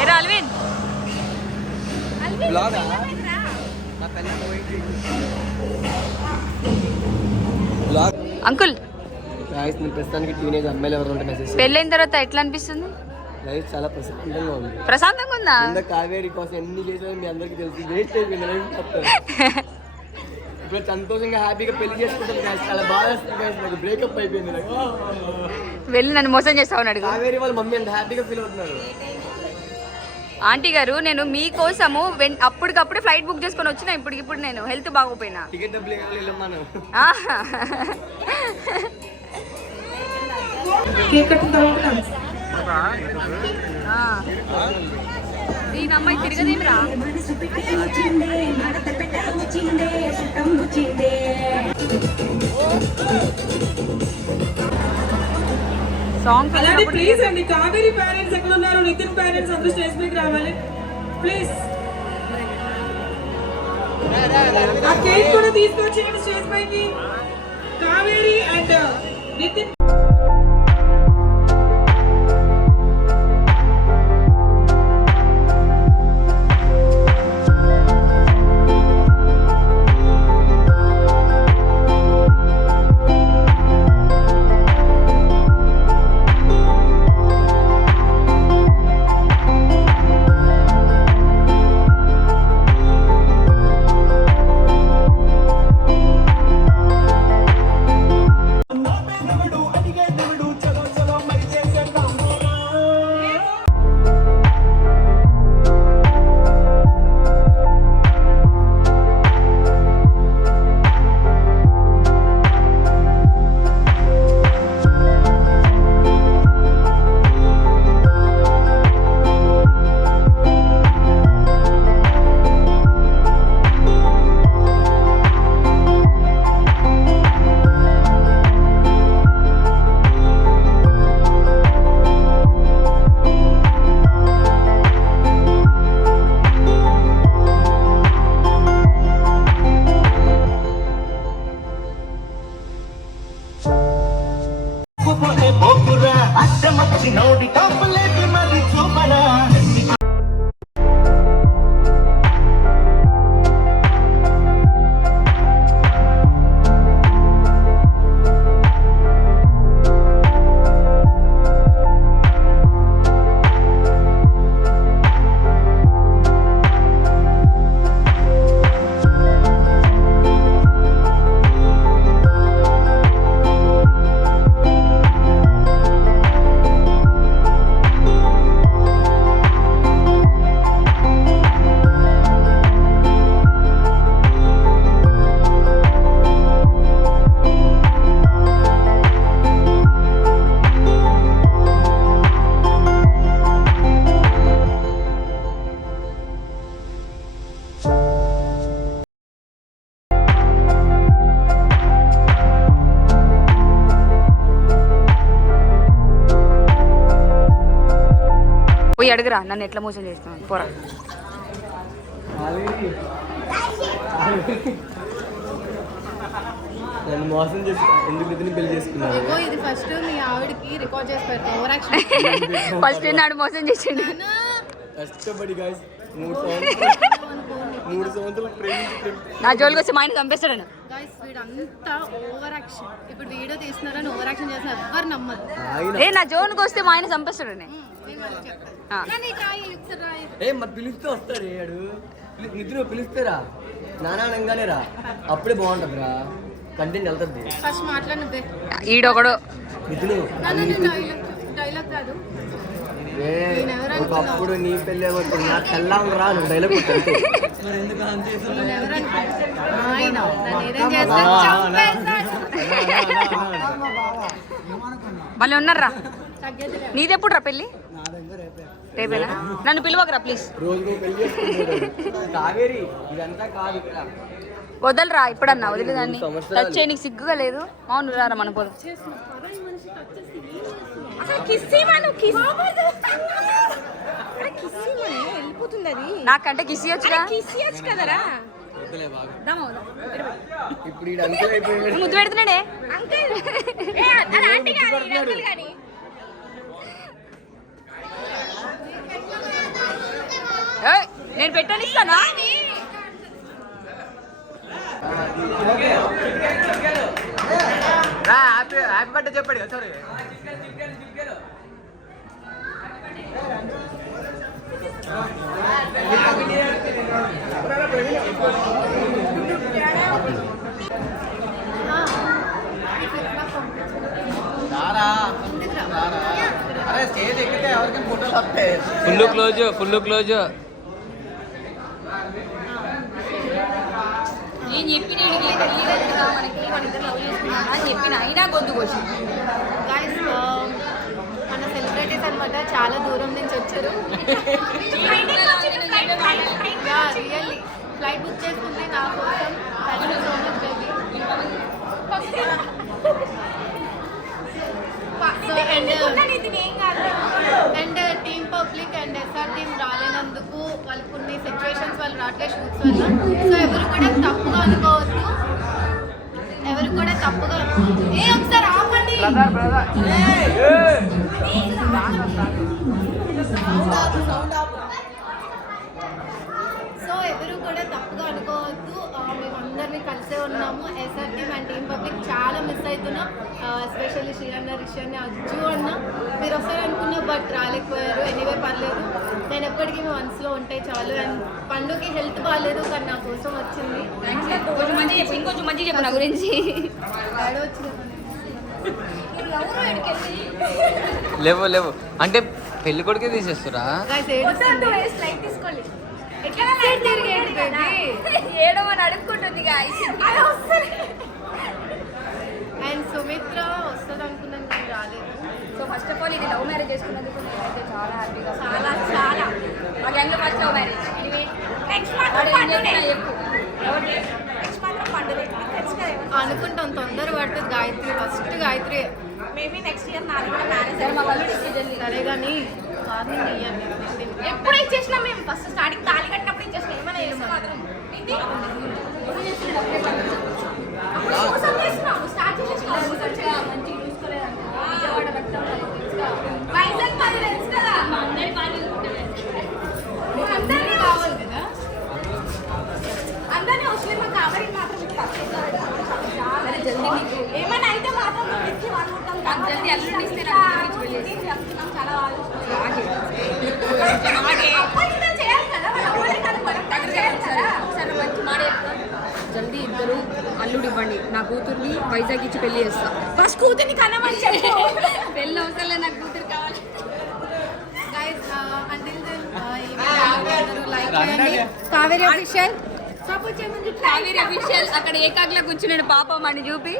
ఏరా Alvin uncle ప్రస్తుతానికి teenage అమ్మాయిలు ఎవరు ఉంటే మెసేజ్ పెళ్ళైన తర్వాత ఎట్లా అనిపిస్తుంది? లైఫ్ చాలా ప్రశాంతంగా ఉంది. ప్రశాంతంగా ఉందా? కావేరి కోసం ఎన్ని చేసినా మీ అందరికి తెలుసు. వేస్ట్ అయిపోయింది లైఫ్ మొత్తం. ఇప్పుడు సంతోషంగా హ్యాపీగా పెళ్లి చేసుకుంటాను. చాలా బాగా నాకు బ్రేకప్ అయిపోయింది. నాకు వెళ్ళి నన్ను మోసం చేస్తా ఉన్నాడు. కావేరి వాళ్ళ మమ్మీ అంత హ్యాపీగా ఫీల్ అవుతున్నారు. ఆంటీ గారు నేను మీకోసము అప్పటికప్పుడు ఫ్లైట్ బుక్ చేసుకొని వచ్చిన. ఇప్పుడు నేను హెల్త్ బాగోపోయినా టికెట్ డబ్బులు వెళ్ళమను. దీని అమ్మాయి తిరగదేమిరా. సాంగ్ ప్లీజ్ అండి. కావేరి పేరెంట్స్ ఎక్కడ ఉన్నారు? నితిన్ పేరెంట్స్ అందరూ స్టేజ్ మీదకి రావాలి ప్లీజ్. ఆ కేక్ కూడా తీసుకొచ్చి స్టేజ్ పైకి. కావేరి అండ్ నితిన్ పోయి అడుగురా నన్ను ఎట్లా మోసం చేస్తున్నాను. పోరా. నన్ను మోసం చేసి ఎందుకు నితిన్ పెళ్లి చేసుకున్నారు? ఇది ఫస్ట్ మీ ఆవిడకి రికార్డ్ చేసి పెడతాం. ఓవర్ యాక్షన్ ఫస్ట్ నాడు మోసం చేసిండు. కష్టపడి గాయ్స్ 3 సంవత్సరాలు ప్రేమించి నా జోలికి వచ్చి మా ఆయన చంపేస్తాడను. గాయ్స్ వీడంతా ఓవర్ యాక్షన్. ఇప్పుడు వీడియో తీస్తున్నారని ఓవర్ యాక్షన్ చేసిన ఎవ్వరు నమ్మదు. నా జోన్కి వస్తే మా ఆయన చంపేస్తాడని. మరి పిలిస్తే వస్తాడు. నితిన్ పిలిస్తేరా నానానంగానే రా, అప్పుడే బాగుంటదిరా, కంటెంట్ వెళ్తుంది. ఫస్ట్ మాట్లాడు. ఈడొకడు డైలాగ్ కాదు. ఒకప్పుడు నీ పెళ్ళి నా తెల్లం రా నువ్వు డైలాగ్ కొట్టే. మళ్ళీ ఉన్నారా? నీదెప్పుడు రా పెళ్ళి? రేపేనా? నన్ను పిలవకరా ప్లీజ్. వదలరా ఇప్పుడన్నా, వదిలేదాన్ని టచ్ చేయడానికి సిగ్గుగా లేదు. అవును రారా మన పోదు. నాకంటే కిస్ ఇవ్వచ్చు కదరా. ముద్దు పెడుతున్నాడే. భయపడుతున్నాడు. ఏయ్, నేను పెట్టనిస్తానా హ్యాపీ బర్త్డే చెప్పాడు కదా సారీ. అరే స్టేజ్ ఎక్కితే ఎవరికైనా ఫోటోలు వస్తాయి. ఫుల్ క్లోజ్ నేను చెప్పిన మనకి మన ఇద్దరు లవ్ చేసుకున్నాను అని చెప్పిన అయినా గొంతు కోసి గైస్ మన సెలబ్రిటీస్ అన్నమాట చాలా దూరం నుంచి వచ్చారు. రియల్లీ ఫ్లైట్ బుక్ చేసుకుంటే నా కోసం thank you so much baby. And team public and SR team రాలేనందుకు వాళ్ళు కొన్ని సిచ్యువేషన్స్ వాళ్ళు రాట్లే షూట్స్ వల్ల. సో ఎవరు కూడా తప్పుగా అనుకోవద్దు, ఎవరు కూడా తప్పుగా ఒకసారి ఆపండి. సో ఎవరు కూడా తప్పుగా అనుకోవద్దు, మేమందరినీ కలిసే ఉన్నాము. SR team and team public చాలా మిస్ అవుతున్నాం. ఎస్పెషల్లీ శ్రీరన్న రిషి అజ్జు అన్న మీరు వస్తారు అనుకున్నా బట్ రాలేకపోయారు. ఎనీవే పర్లేదు, నేను ఎప్పటికీ మీ మనసులో ఉంటాయి చాలు. అండ్ పండుగకి హెల్త్ బాగాలేదు కానీ నా కోసం వచ్చింది. కొంచెం మంచి చెప్పు, ఇంకొంచెం మంచి చెప్పు నా గురించి. డాడీ వచ్చింది లేవు అంటే పెళ్లి కొడుకే తీసేస్తురా. ఏడమని అడుక్కుంటుంది అండ్ సుమిత్ర వస్తుంది అనుకున్నాను కానీ రాలేదు. సో ఫస్ట్ ఆఫ్ ఆల్ ఇది లవ్ మ్యారేజ్ చేసుకున్నందుకు నేనైతే చాలా హ్యాపీగా చాలా మా గ్యాంగ్లో ఫస్ట్ లవ్ మ్యారేజ్. అనుకుంటాం తొందర పడుతుంది. Gayatri first Gayatri maybe next year నాది కూడా మ్యారేజ్ మా వాళ్ళు సరే కానీ వార్నింగ్ ఇవ్వండి. ఎప్పుడు ఇచ్చేసినా మేము ఫస్ట్ స్టార్టింగ్ తాళి కట్టినప్పుడు ఇచ్చేసినా ఏమైనా చేస్తే మాత్రం ఇది స్టార్ట్ చేసేసినావు మంచిగా చూసుకోలేదంటే విజయవాడ పెట్టడం వైజాగ్ పని తెలుసు కదా అందరి పని అందరినీ కావాలి కదా అందరినీ వస్తుంది మా కాబట్టి మాత్రం జల్దీ ఏమైనా అయితే మాత్రం జల్దీ అల్లుడిని ఇస్తే చెప్తున్నాం చాలా జల్దీ ఇద్దరు అల్లుడు ఇవ్వండి, నా కూతుర్ని వైజాగ్ ఇచ్చి పెళ్లి చేస్తా. ఫస్ట్ కూతుర్ని కనమని చెప్పు. పెళ్ళి అవసరం లేదు, నాకు కూతురు కావాలి. కావేరి అఫీషియల్ కావేరి అఫీషియల్ అక్కడ ఏకాగ్లా కూర్చున్నాడు పాపం అని చూపి